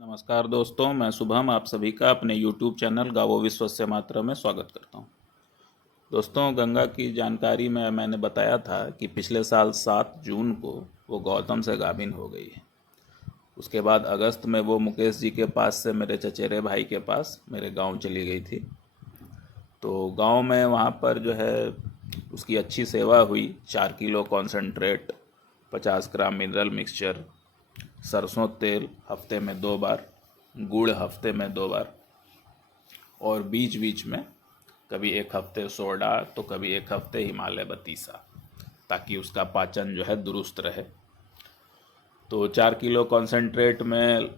नमस्कार दोस्तों, मैं शुभम आप सभी का अपने YouTube चैनल गावो विश्वस्य मातरम में स्वागत करता हूं। दोस्तों, गंगा की जानकारी में मैंने बताया था कि पिछले साल 7 जून को वो गौतम से गाभिन हो गई है। उसके बाद अगस्त में वो मुकेश जी के पास से मेरे चचेरे भाई के पास मेरे गांव चली गई थी। तो गांव में वहाँ पर जो है उसकी अच्छी सेवा हुई। 4 किलो कॉन्सेंट्रेट, 50 ग्राम मिनरल मिक्सचर, सरसों तेल हफ्ते में 2 बार, गुड़ हफ्ते में 2 बार, और बीच बीच में कभी एक हफ्ते सोडा तो कभी एक हफ्ते हिमालय बतीसा, ताकि उसका पाचन जो है दुरुस्त रहे। तो 4 किलो कॉन्सेंट्रेट में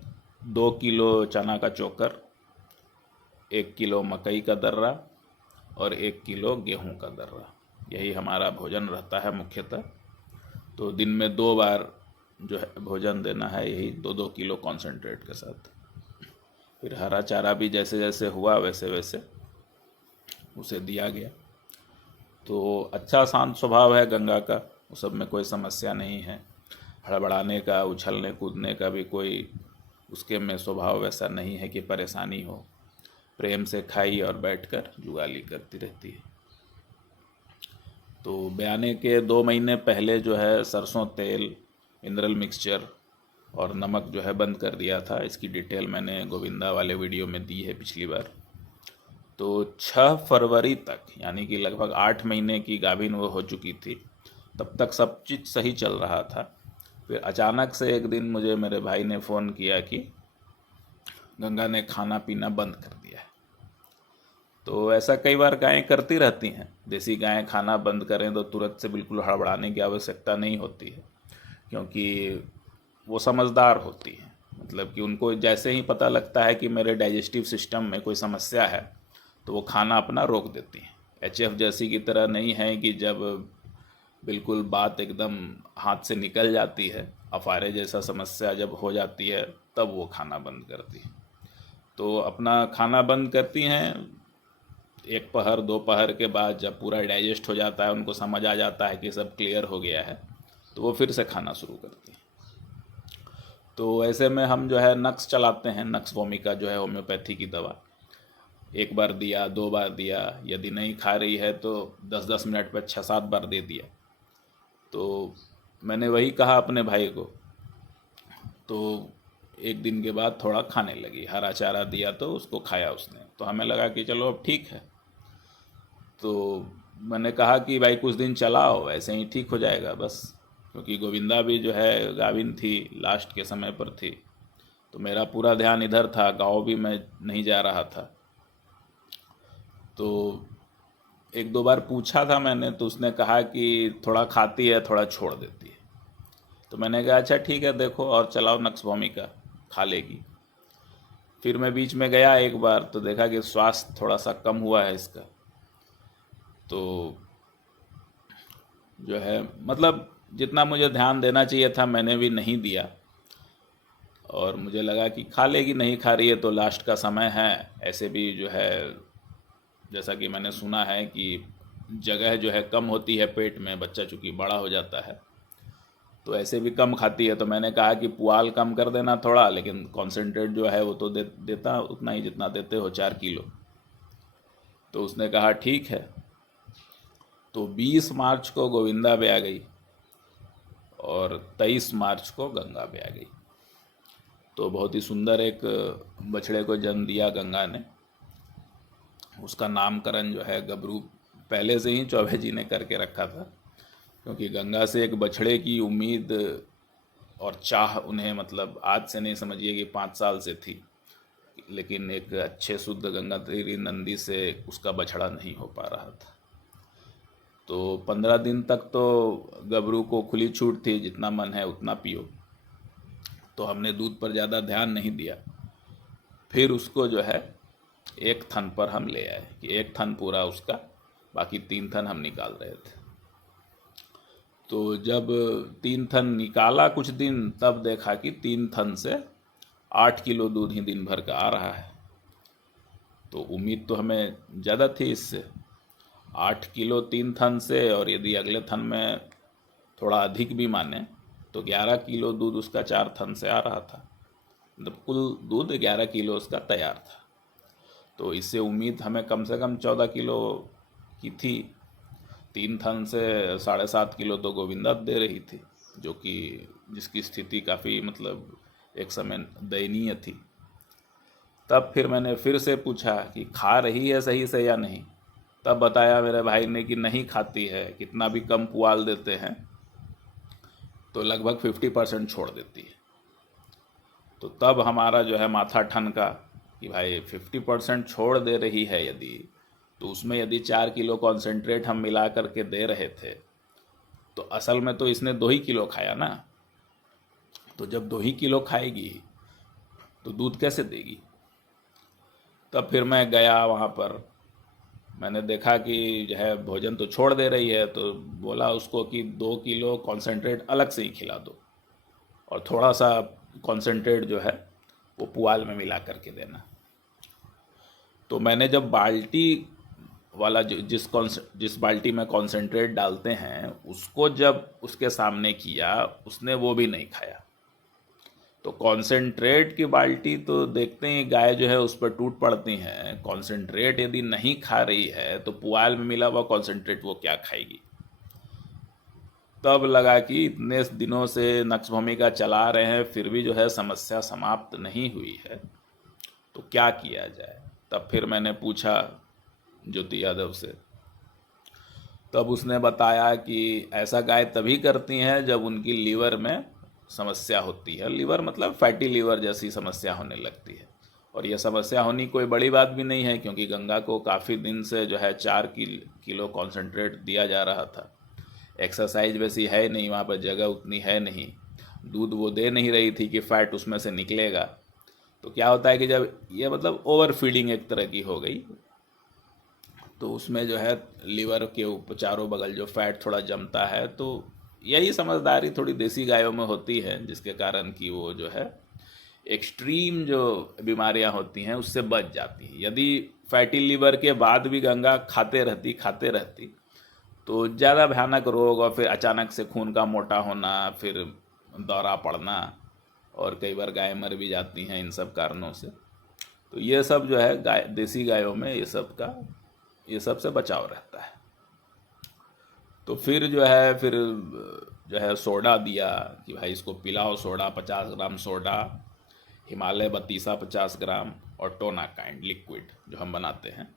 2 किलो चना का चोकर, 1 किलो मकई का दर्रा और 1 किलो गेहूं का दर्रा, यही हमारा भोजन रहता है मुख्यतः। तो दिन में 2 बार जो है भोजन देना है, यही 2-2 किलो कॉन्सेंट्रेट के साथ। फिर हरा चारा भी जैसे जैसे हुआ वैसे वैसे उसे दिया गया। तो अच्छा शांत स्वभाव है गंगा का, उस सब में कोई समस्या नहीं है। हड़बड़ाने का, उछलने कूदने का भी कोई उसके में स्वभाव वैसा नहीं है कि परेशानी हो। प्रेम से खाई और बैठकर जुगाली करती रहती है। तो बयाने के 2 महीने पहले जो है सरसों तेल, मिनरल मिक्सचर और नमक जो है बंद कर दिया था। इसकी डिटेल मैंने गोविंदा वाले वीडियो में दी है पिछली बार। तो 6 फरवरी तक, यानी कि लगभग 8 महीने की गाभिन वो हो चुकी थी, तब तक सब चीज़ सही चल रहा था। फिर अचानक से एक दिन मुझे मेरे भाई ने फ़ोन किया कि गंगा ने खाना पीना बंद कर दिया है। तो ऐसा कई बार गायें करती रहती हैं। देसी गायें खाना बंद करें तो तुरंत से बिल्कुल हड़बड़ाने की आवश्यकता नहीं होती है, क्योंकि वो समझदार होती हैं। मतलब कि उनको जैसे ही पता लगता है कि मेरे डाइजेस्टिव सिस्टम में कोई समस्या है तो वो खाना अपना रोक देती हैं। एचएफ जैसी की तरह नहीं है कि जब बिल्कुल बात एकदम हाथ से निकल जाती है, अफारे जैसा समस्या जब हो जाती है तब वो खाना बंद करती हैं। तो अपना खाना बंद करती हैं। 1 पहर 2 पहर के बाद जब पूरा डाइजेस्ट हो जाता है, उनको समझ आ जाता है कि सब क्लियर हो गया है, तो वो फिर से खाना शुरू करती हैं। तो ऐसे में हम जो है नक्स चलाते हैं। नक्स वोमिका जो है होम्योपैथी की दवा, 1 बार दिया, 2 बार दिया, यदि नहीं खा रही है तो 10-10 मिनट पर 6-7 बार दे दिया। तो मैंने वही कहा अपने भाई को। तो एक दिन के बाद थोड़ा खाने लगी, हरा चारा दिया तो उसको खाया उसने। तो हमें लगा कि चलो अब ठीक है। तो मैंने कहा कि भाई कुछ दिन चलाओ, ऐसे ही ठीक हो जाएगा बस। क्योंकि गोविंदा भी जो है गाभिन थी, लास्ट के समय पर थी। तो मेरा पूरा ध्यान इधर था, गाँव भी मैं नहीं जा रहा था। तो 1-2 बार पूछा था मैंने, तो उसने कहा कि थोड़ा खाती है, थोड़ा छोड़ देती है। तो मैंने कहा अच्छा ठीक है, देखो और चलाओ नक्स भूमिका, खा लेगी। फिर मैं बीच में गया 1 बार, तो देखा कि स्वास्थ्य थोड़ा सा कम हुआ है इसका। तो जो है मतलब जितना मुझे ध्यान देना चाहिए था मैंने भी नहीं दिया, और मुझे लगा कि खा लेगी, नहीं खा रही है तो लास्ट का समय है। ऐसे भी जो है जैसा कि मैंने सुना है कि जगह जो है कम होती है पेट में, बच्चा चूँकि बड़ा हो जाता है तो ऐसे भी कम खाती है। तो मैंने कहा कि पुआल कम कर देना थोड़ा, लेकिन कॉन्सेंट्रेट जो है वो तो देता उतना ही जितना देते हो, 4 किलो। तो उसने कहा ठीक है। तो 20 मार्च को गोविंदा ब्याह गई और 23 मार्च को गंगा ब्याह गई। तो बहुत ही सुंदर एक बछड़े को जन्म दिया गंगा ने। उसका नामकरण जो है गबरू पहले से ही चौबे जी ने करके रखा था, क्योंकि गंगा से एक बछड़े की उम्मीद और चाह उन्हें, मतलब आज से नहीं, समझिए कि 5 साल से थी। लेकिन एक अच्छे शुद्ध गंगातीरी नंदी से उसका बछड़ा नहीं हो पा रहा था। तो 15 दिन तक तो गबरू को खुली छूट थी, जितना मन है उतना पियो। तो हमने दूध पर ज़्यादा ध्यान नहीं दिया। फिर उसको जो है 1 थन पर हम ले आए कि 1 थन पूरा उसका, बाकी 3 थन हम निकाल रहे थे। तो जब 3 थन निकाला कुछ दिन, तब देखा कि 3 थन से 8 किलो दूध ही दिन भर का आ रहा है। तो उम्मीद तो हमें ज़्यादा थी इससे, 8 किलो 3 थन से, और यदि अगले थन में थोड़ा अधिक भी माने तो 11 किलो दूध उसका 4 थन से आ रहा था। मतलब कुल दूध 11 किलो उसका तैयार था। तो इससे उम्मीद हमें कम से कम 14 किलो की थी। 3 थन से 7.5 किलो तो गोविंदा दे रही थी, जो कि जिसकी स्थिति काफ़ी मतलब एक समय दयनीय थी। तब फिर मैंने फिर से पूछा कि खा रही है सही से या नहीं। तब बताया मेरे भाई ने कि नहीं खाती है, कितना भी कम पुआल देते हैं तो लगभग 50% छोड़ देती है। तो तब हमारा जो है माथा ठनका कि भाई 50% छोड़ दे रही है यदि, तो उसमें यदि 4 किलो कॉन्सेंट्रेट हम मिला करके दे रहे थे तो असल में तो इसने 2 ही किलो खाया ना। तो जब 2 ही किलो खाएगी तो दूध कैसे देगी। तब फिर मैं गया वहाँ पर, मैंने देखा कि जो है भोजन तो छोड़ दे रही है, तो बोला उसको कि 2 किलो कॉन्सेंट्रेट अलग से ही खिला दो और थोड़ा सा कॉन्सेंट्रेट जो है वो पुआल में मिला करके देना। तो मैंने जब बाल्टी वाला जो जिस बाल्टी में कॉन्सेंट्रेट डालते हैं उसको जब उसके सामने किया, उसने वो भी नहीं खाया। तो कॉन्सेंट्रेट की बाल्टी तो देखते ही गाय जो है उस पर टूट पड़ती हैं। कॉन्सेंट्रेट यदि नहीं खा रही है तो पुआल में मिला हुआ कॉन्सेंट्रेट वो क्या खाएगी। तब लगा कि इतने दिनों से नक्श भूमिका चला रहे हैं फिर भी जो है समस्या समाप्त नहीं हुई है, तो क्या किया जाए। तब फिर मैंने पूछा ज्योति यादव से। तब उसने बताया कि ऐसा गाय तभी करती हैं जब उनकी लीवर में समस्या होती है। लीवर मतलब फैटी लीवर जैसी समस्या होने लगती है। और यह समस्या होनी कोई बड़ी बात भी नहीं है, क्योंकि गंगा को काफ़ी दिन से जो है 4 किलो कॉन्सेंट्रेट दिया जा रहा था। एक्सरसाइज वैसी है नहीं, वहाँ पर जगह उतनी है नहीं, दूध वो दे नहीं रही थी कि फ़ैट उसमें से निकलेगा। तो क्या होता है कि जब ये मतलब ओवर फीडिंग एक तरह की हो गई तो उसमें जो है लीवर के ऊपर चारों बगल जो फैट थोड़ा जमता है। तो यही समझदारी थोड़ी देसी गायों में होती है, जिसके कारण कि वो जो है एक्सट्रीम जो बीमारियां होती हैं उससे बच जाती हैं। यदि फैटी लीवर के बाद भी गंगा खाते रहती तो ज़्यादा भयानक रोग और फिर अचानक से खून का मोटा होना, फिर दौरा पड़ना, और कई बार गाय मर भी जाती हैं इन सब कारणों से। तो ये सब जो है देसी गायों में ये सब से बचाव रहता है। तो फिर जो है सोडा दिया कि भाई इसको पिलाओ सोडा, 50 ग्राम सोडा, हिमालय बतीसा 50 ग्राम, और टोनाकाइंड लिक्विड जो हम बनाते हैं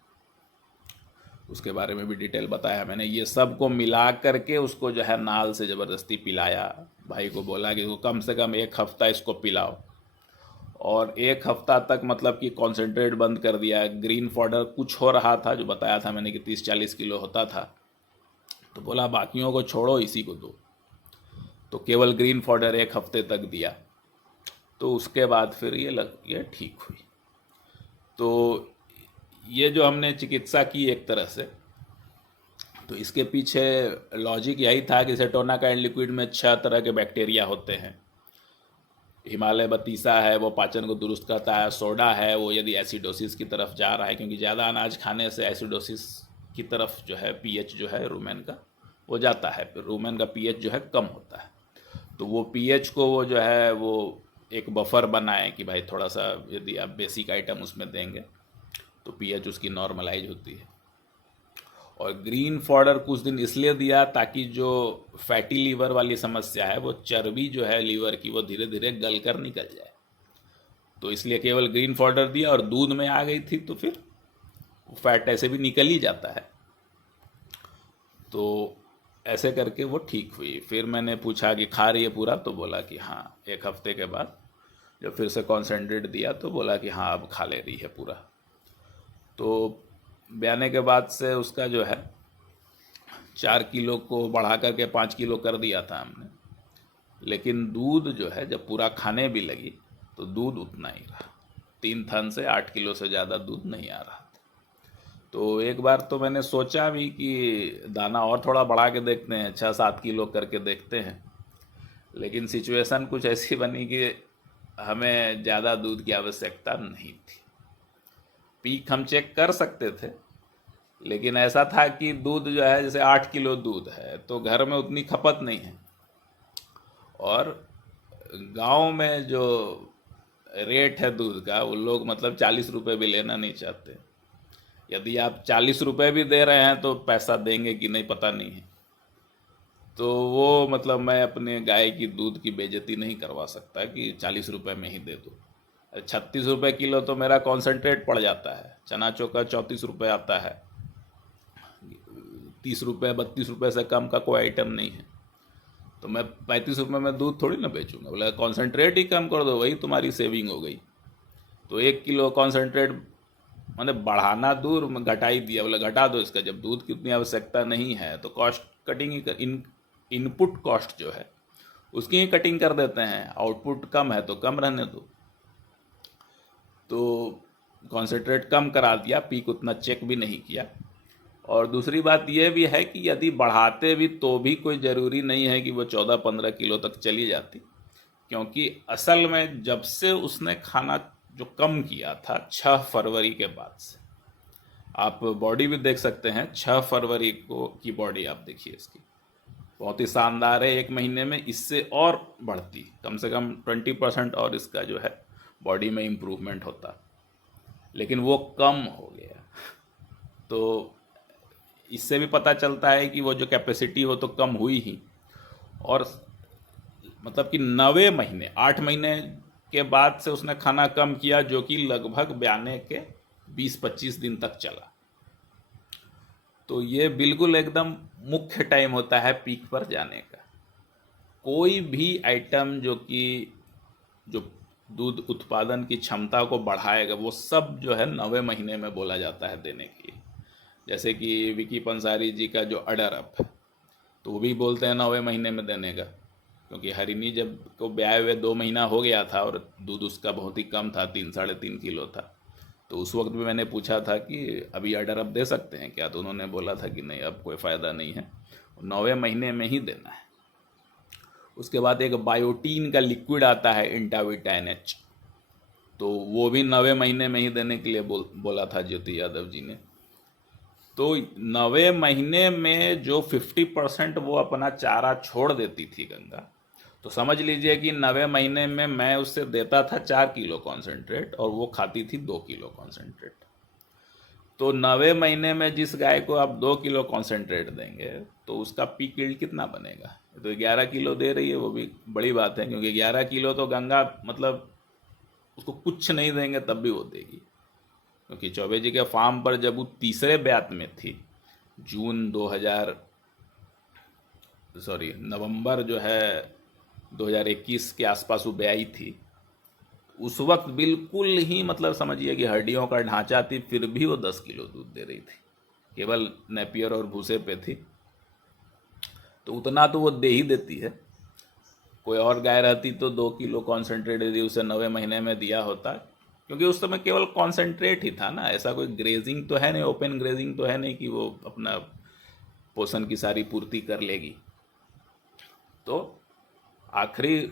उसके बारे में भी डिटेल बताया मैंने। ये सब को मिला करके उसको जो है नाल से ज़बरदस्ती पिलाया। भाई को बोला कि इसको कम से कम 1 हफ्ता इसको पिलाओ, और 1 हफ्ता तक मतलब कि कॉन्सेंट्रेट बंद कर दिया। ग्रीन फॉडर कुछ हो रहा था, जो बताया था मैंने कि 30-40 किलो होता था, तो बोला बाकियों को छोड़ो, इसी को दो। तो केवल ग्रीन फॉडर 1 हफ्ते तक दिया। तो उसके बाद फिर ये ठीक हुई। तो ये जो हमने चिकित्सा की एक तरह से, तो इसके पीछे लॉजिक यही था कि जैसे टोनाकाइंड लिक्विड में 6 तरह के बैक्टीरिया होते हैं। हिमालय बतीसा है वो पाचन को दुरुस्त करता है। सोडा है वो यदि एसिडोसिस की तरफ जा रहा है, क्योंकि ज़्यादा अनाज खाने से एसिडोसिस की तरफ जो है पीएच जो है रूमेन का वो जाता है, रूमेन का पीएच जो है कम होता है। तो वो पीएच को वो जो है वो एक बफर बनाए कि भाई थोड़ा सा यदि आप बेसिक आइटम उसमें देंगे तो पीएच उसकी नॉर्मलाइज होती है। और ग्रीन फॉडर कुछ दिन इसलिए दिया ताकि जो फैटी लीवर वाली समस्या है, वो चर्बी जो है लीवर की वो धीरे धीरे गल कर निकल जाए। तो इसलिए केवल ग्रीन फॉडर दिया, और दूध में आ गई थी तो फिर फैट ऐसे भी निकल ही जाता है। तो ऐसे करके वो ठीक हुई। फिर मैंने पूछा कि खा रही है पूरा, तो बोला कि हाँ। 1 हफ्ते के बाद जब फिर से कॉन्सेंट्रेट दिया तो बोला कि हाँ अब खा ले रही है पूरा। तो ब्याने के बाद से उसका जो है 4 किलो को बढ़ा करके 5 किलो कर दिया था हमने। लेकिन दूध जो है जब पूरा खाने भी लगी तो दूध उतना ही रहा। 3 थन से 8 किलो से ज़्यादा दूध नहीं आ रहा। तो एक बार तो मैंने सोचा भी कि दाना और थोड़ा बढ़ा के देखते हैं, 6-7 किलो करके देखते हैं। लेकिन सिचुएशन कुछ ऐसी बनी कि हमें ज़्यादा दूध की आवश्यकता नहीं थी। पीक हम चेक कर सकते थे, लेकिन ऐसा था कि दूध जो है जैसे 8 किलो दूध है तो घर में उतनी खपत नहीं है। और गांव में जो रेट है दूध का, वो लोग मतलब 40 रुपये भी लेना नहीं चाहते। यदि आप 40 रुपये भी दे रहे हैं तो पैसा देंगे कि नहीं पता नहीं है। तो वो मतलब मैं अपने गाय की दूध की बेइज्जती नहीं करवा सकता कि 40 रुपये में ही दे दो। 36 रुपये किलो तो मेरा कॉन्सेंट्रेट पड़ जाता है। चना चौका 34 रुपये आता है। 30 रुपये 32 रुपये से कम का कोई आइटम नहीं है। तो मैं 35 रुपये में दूध थोड़ी ना बेचूंगा। बोला कॉन्सेंट्रेट ही कम कर दो, वही तुम्हारी सेविंग हो गई। तो 1 किलो कॉन्सेंट्रेट मैंने बढ़ाना दूर, मैं घटा ही दिया। बोला घटा दो इसका, जब दूध की उतनी आवश्यकता नहीं है तो कॉस्ट कटिंग ही इनपुट कॉस्ट जो है उसकी ही कटिंग कर देते हैं। आउटपुट कम है तो कम रहने दो। तो कॉन्सेंट्रेट कम करा दिया, पीक उतना चेक भी नहीं किया। और दूसरी बात यह भी है कि यदि बढ़ाते भी तो भी कोई ज़रूरी नहीं है कि वो 14-15 किलो तक चली जाती, क्योंकि असल में जब से उसने खाना जो कम किया था 6 फरवरी के बाद से, आप बॉडी भी देख सकते हैं। 6 फरवरी को की बॉडी आप देखिए इसकी, बहुत ही शानदार है। 1 महीने में इससे और बढ़ती, कम से कम 20% और इसका जो है बॉडी में इम्प्रूवमेंट होता, लेकिन वो कम हो गया। तो इससे भी पता चलता है कि वो जो कैपेसिटी वो तो कम हुई ही, और मतलब कि 9वें महीने 8 महीने के बाद से उसने खाना कम किया, जो कि लगभग बयाने के 20-25 दिन तक चला। तो ये बिल्कुल एकदम मुख्य टाइम होता है पीक पर जाने का। कोई भी आइटम जो दूध उत्पादन की क्षमता को बढ़ाएगा वो सब जो है 9वें महीने में बोला जाता है देने के लिए। जैसे कि विकी पंसारी जी का जो अडरअप, तो वो भी बोलते हैं 9वें महीने में देने का, क्योंकि हरिणी जब को ब्याए हुए 2 महीना हो गया था और दूध उसका बहुत ही कम था, 3-3.5 किलो था। तो उस वक्त भी मैंने पूछा था कि अभी अडरअप दे सकते हैं क्या, तो उन्होंने बोला था कि नहीं, अब कोई फ़ायदा नहीं है, 9वें महीने में ही देना है। उसके बाद एक बायोटीन का लिक्विड आता है इंटाविटाइन एच, तो वो भी 9वें महीने में ही देने के लिए बोला था ज्योति यादव जी ने। तो 9वें महीने में जो 50% वो अपना चारा छोड़ देती थी गंगा, तो समझ लीजिए कि 9वें महीने में मैं उससे देता था 4 किलो कॉन्सेंट्रेट और वो खाती थी 2 किलो कॉन्सेंट्रेट। तो 9वें महीने में जिस गाय को आप 2 किलो कॉन्सेंट्रेट देंगे तो उसका पीक यील्ड कितना बनेगा? तो 11 किलो दे रही है, वो भी बड़ी बात है, क्योंकि 11 किलो तो गंगा मतलब उसको कुछ नहीं देंगे तब भी वो देगी। क्योंकि चौबे जी के फार्म पर जब वो तीसरे ब्यात में थी, नवंबर जो है 2021 के आसपास वो ब्याई थी, उस वक्त बिल्कुल ही मतलब समझिए कि हड्डियों का ढांचा थी, फिर भी वो 10 किलो दूध दे रही थी, केवल नेपियर और भूसे पे थी। तो उतना तो वो दे ही देती है। कोई और गाय रहती तो 2 किलो कॉन्सेंट्रेट यदि उसे 9वें महीने में दिया होता, क्योंकि उस समय केवल कॉन्सेंट्रेट ही था ना, ऐसा कोई ग्रेजिंग तो है नहीं, ओपन ग्रेजिंग तो है नहीं कि वो अपना पोषण की सारी पूर्ति कर लेगी। तो आखिरी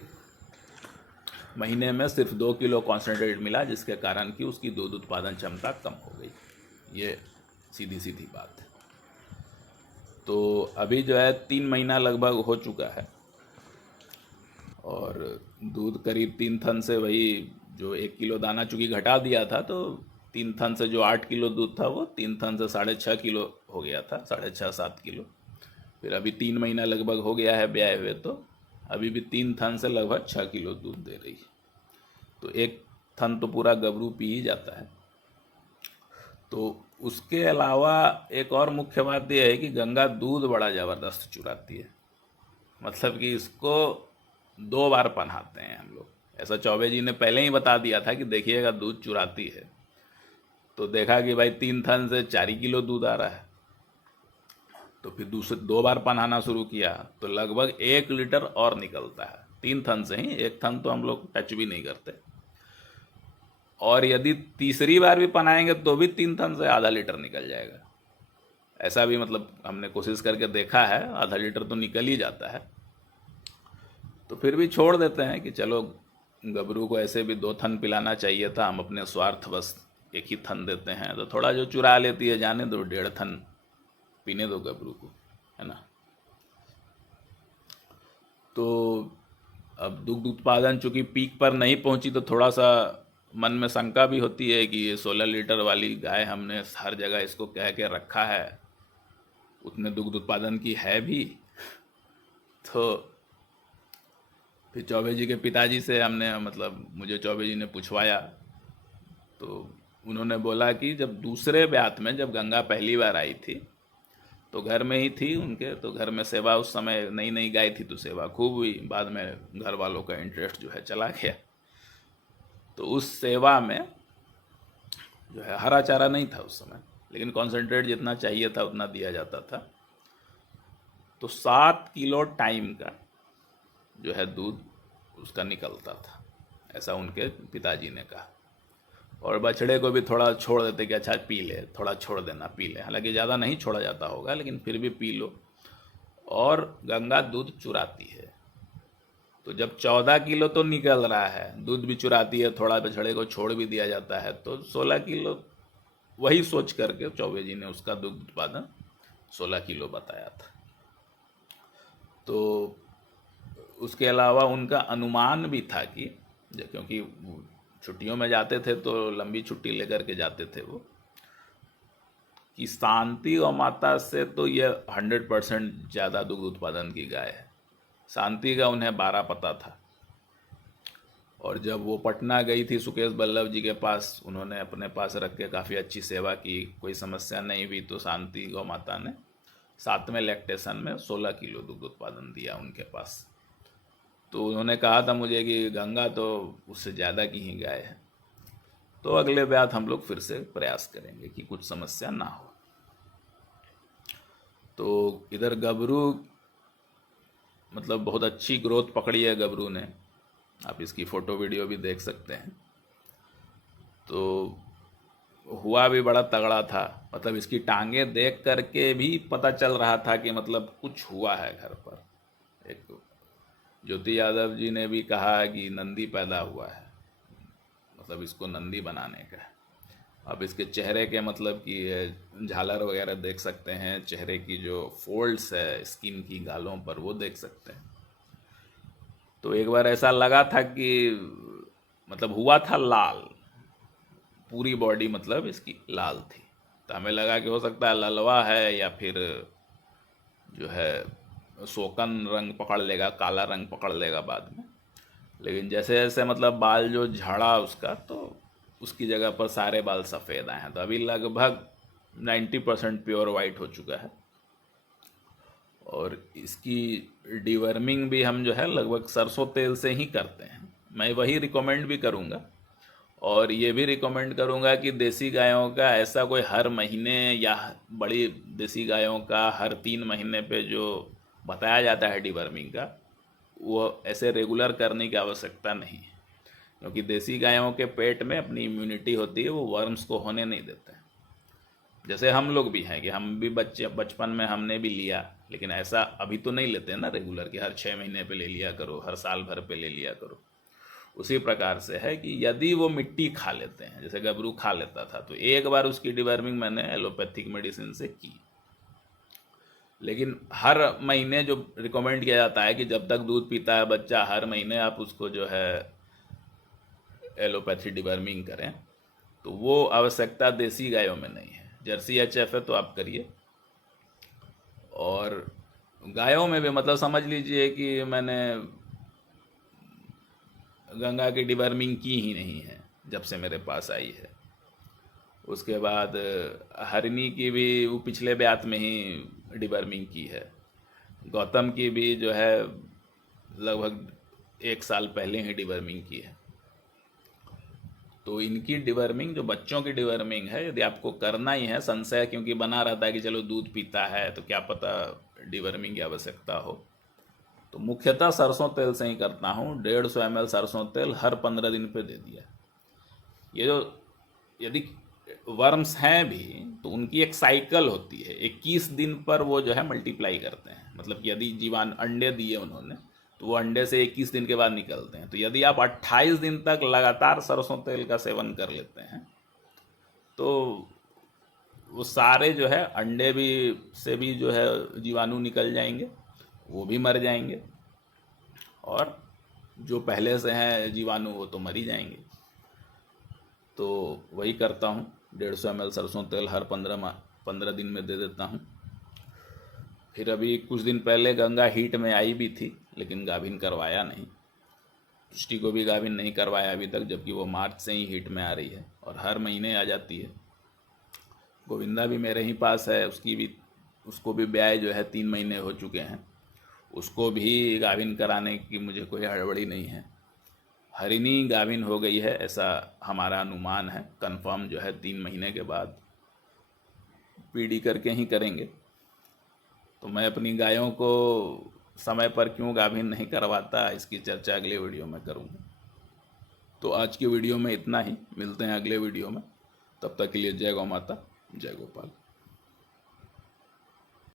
महीने में सिर्फ 2 किलो कॉन्सेंट्रेट मिला, जिसके कारण कि उसकी दूध उत्पादन क्षमता कम हो गई। ये सीधी सीधी बात है। तो अभी जो है 3 महीना लगभग हो चुका है और दूध करीब 3 थन से, वही जो 1 किलो दाना चूँकि घटा दिया था, तो 3 थन से जो 8 किलो दूध था वो 3 थन से 6.5 किलो हो गया था, 6.5-7 किलो। फिर अभी 3 महीना लगभग हो गया है ब्याए हुए, तो अभी भी 3 थन से लगभग 6 किलो दूध दे रही है। तो 1 थन तो पूरा गबरू पी ही जाता है। तो उसके अलावा एक और मुख्य बात यह है कि गंगा दूध बड़ा ज़बरदस्त चुराती है। मतलब कि इसको 2 बार पन्हाते हैं हम लोग। ऐसा चौबे जी ने पहले ही बता दिया था कि देखिएगा दूध चुराती है। तो देखा कि भाई 3 थन से 4 ही किलो दूध आ रहा है, तो फिर दूसरे 2 बार पन्हाना शुरू किया तो लगभग 1 लीटर और निकलता है 3 थन से ही। 1 थन तो हम लोग टच भी नहीं करते, और यदि तीसरी बार भी पनाएंगे तो भी 3 थन से आधा लीटर निकल जाएगा। ऐसा भी मतलब हमने कोशिश करके देखा है, आधा लीटर तो निकल ही जाता है। तो फिर भी छोड़ देते हैं कि चलो गबरू को ऐसे भी 2 थन पिलाना चाहिए था, हम अपने स्वार्थवश 1 ही थन देते हैं। तो थोड़ा जो चुरा लेती है जाने दो, 1.5 थन पीने दो गबरू को, है ना। तो अब दुग्ध उत्पादन चूंकि पीक पर नहीं पहुंची तो थोड़ा सा मन में शंका भी होती है कि ये 16 लीटर वाली गाय हमने हर जगह इसको कह के रखा है, उतने दुग्ध उत्पादन की है भी। तो फिर चौबे जी के पिताजी से हमने मतलब मुझे चौबे जी ने पूछवाया, तो उन्होंने बोला कि जब दूसरे ब्यात में जब गंगा पहली बार आई थी तो घर में ही थी उनके, तो घर में सेवा उस समय नई नई गाय थी तो सेवा खूब हुई, बाद में घर वालों का इंटरेस्ट जो है चला गया। तो उस सेवा में जो है हरा चारा नहीं था उस समय, लेकिन कॉन्सेंट्रेट जितना चाहिए था उतना दिया जाता था। तो 7 किलो टाइम का जो है दूध उसका निकलता था, ऐसा उनके पिताजी ने कहा। और बछड़े को भी थोड़ा छोड़ देते कि अच्छा पी ले, थोड़ा छोड़ देना, पी ले, हालांकि ज़्यादा नहीं छोड़ा जाता होगा लेकिन फिर भी पी लो। और गंगा दूध चुराती है, तो जब 14 किलो तो निकल रहा है, दूध भी चुराती है, थोड़ा बछड़े को छोड़ भी दिया जाता है, तो 16 किलो वही सोच करके चौबे जी ने उसका दुग्ध उत्पादन 16 किलो बताया था। तो उसके अलावा उनका अनुमान भी था कि क्योंकि छुट्टियों में जाते थे तो लंबी छुट्टी लेकर के जाते थे वो, कि शांति गौ माता से तो ये 100% ज़्यादा दुग्ध उत्पादन की गाय है। शांति का उन्हें 12 पता था, और जब वो पटना गई थी सुकेश बल्लभ जी के पास, उन्होंने अपने पास रख के काफ़ी अच्छी सेवा की, कोई समस्या नहीं हुई, तो शांति गौ माता ने 7वें लैक्टेशन में 16 किलो दुग्ध उत्पादन दिया उनके पास। तो उन्होंने कहा था मुझे कि गंगा तो उससे ज़्यादा की ही गाय है। तो अगले ब्यात हम लोग फिर से प्रयास करेंगे कि कुछ समस्या ना हो। तो इधर गबरू मतलब बहुत अच्छी ग्रोथ पकड़ी है गबरू ने, आप इसकी फ़ोटो वीडियो भी देख सकते हैं। तो हुआ भी बड़ा तगड़ा था, मतलब इसकी टांगे देख करके भी पता चल रहा था कि मतलब कुछ हुआ है घर पर। एक ज्योति यादव जी ने भी कहा कि नंदी पैदा हुआ है, मतलब इसको नंदी बनाने का। अब इसके चेहरे के मतलब कि झालर वगैरह देख सकते हैं, चेहरे की जो फोल्ड्स है स्किन की गालों पर वो देख सकते हैं। तो एक बार ऐसा लगा था कि मतलब हुआ था लाल, पूरी बॉडी मतलब इसकी लाल थी, तो हमें लगा कि हो सकता है ललवा है या फिर जो है शोकन रंग पकड़ लेगा, काला रंग पकड़ लेगा बाद में। लेकिन जैसे जैसे मतलब बाल जो झड़ा उसका, तो उसकी जगह पर सारे बाल सफ़ेद आए हैं। तो अभी लगभग 90% प्योर वाइट हो चुका है। और इसकी डिवर्मिंग भी हम जो है लगभग सरसों तेल से ही करते हैं। मैं वही रिकमेंड भी करूँगा, और ये भी रिकमेंड करूँगा कि देसी गायों का ऐसा कोई हर महीने या बड़ी देसी गायों का हर 3 महीने पे जो बताया जाता है डिवर्मिंग का, वो ऐसे रेगुलर करने की आवश्यकता नहीं है, क्योंकि देसी गायों के पेट में अपनी इम्यूनिटी होती है, वो वर्म्स को होने नहीं देते हैं। जैसे हम लोग भी हैं कि हम भी बचपन में हमने भी लिया, लेकिन ऐसा अभी तो नहीं लेते हैं ना रेगुलर कि हर 6 महीने पे ले लिया करो, हर साल भर पे ले लिया करो। उसी प्रकार से है कि यदि वो मिट्टी खा लेते हैं, जैसे गबरू खा लेता था, तो एक बार उसकी डिवर्मिंग मैंने एलोपैथिक मेडिसिन से की। लेकिन हर महीने जो रिकमेंड किया जाता है कि जब तक दूध पीता है बच्चा, हर महीने आप उसको जो है एलोपैथी डिवर्मिंग करें, तो वो आवश्यकता देसी गायों में नहीं है। जर्सी एचएफ है तो आप करिए। और गायों में भी मतलब समझ लीजिए कि मैंने गंगा की डिवर्मिंग की ही नहीं है जब से मेरे पास आई है। उसके बाद हरिणी की भी वो पिछले ब्यात में ही डिवर्मिंग की है। गौतम की भी जो है लगभग 1 साल पहले ही डिवर्मिंग की है। तो इनकी डिवर्मिंग जो बच्चों की डिवर्मिंग है, यदि आपको करना ही है, संशय क्योंकि बना रहता है कि चलो दूध पीता है तो क्या पता डिवर्मिंग की आवश्यकता हो, तो मुख्यतः सरसों तेल से ही करता हूँ। 150 ml सरसों तेल हर 15 दिन पे दे दिया। ये जो यदि वर्म्स हैं भी तो उनकी एक साइकिल होती है, 21 दिन पर वो जो है मल्टीप्लाई करते हैं। मतलब कि यदि जीवाणु अंडे दिए उन्होंने, तो वो अंडे से 21 दिन के बाद निकलते हैं। तो यदि आप 28 दिन तक लगातार सरसों तेल का सेवन कर लेते हैं, तो वो सारे जो है अंडे भी से भी जो है जीवाणु निकल जाएंगे, वो भी मर जाएंगे, और जो पहले से हैं जीवाणु वो तो मर ही जाएंगे। तो वही करता हूँ, 150 ml सरसों तेल हर 15 दिन में दे देता हूँ। फिर अभी कुछ दिन पहले गंगा हीट में आई भी थी, लेकिन गाभिन करवाया नहीं। पुष्टि को भी गाभिन नहीं करवाया अभी तक, जबकि वो मार्च से ही हीट में आ रही है और हर महीने आ जाती है। गोविंदा भी मेरे ही पास है, उसको भी ब्याह जो है 3 महीने हो चुके हैं, उसको भी गाभिन कराने की मुझे कोई हड़बड़ी नहीं है। हरिणी गाभिन हो गई है ऐसा हमारा अनुमान है, कंफर्म जो है 3 महीने के बाद पीडी करके ही करेंगे। तो मैं अपनी गायों को समय पर क्यों गाभिन नहीं करवाता, इसकी चर्चा अगले वीडियो में करूँगा। तो आज की वीडियो में इतना ही, मिलते हैं अगले वीडियो में। तब तक के लिए जय गौ माता, जय गोपाल।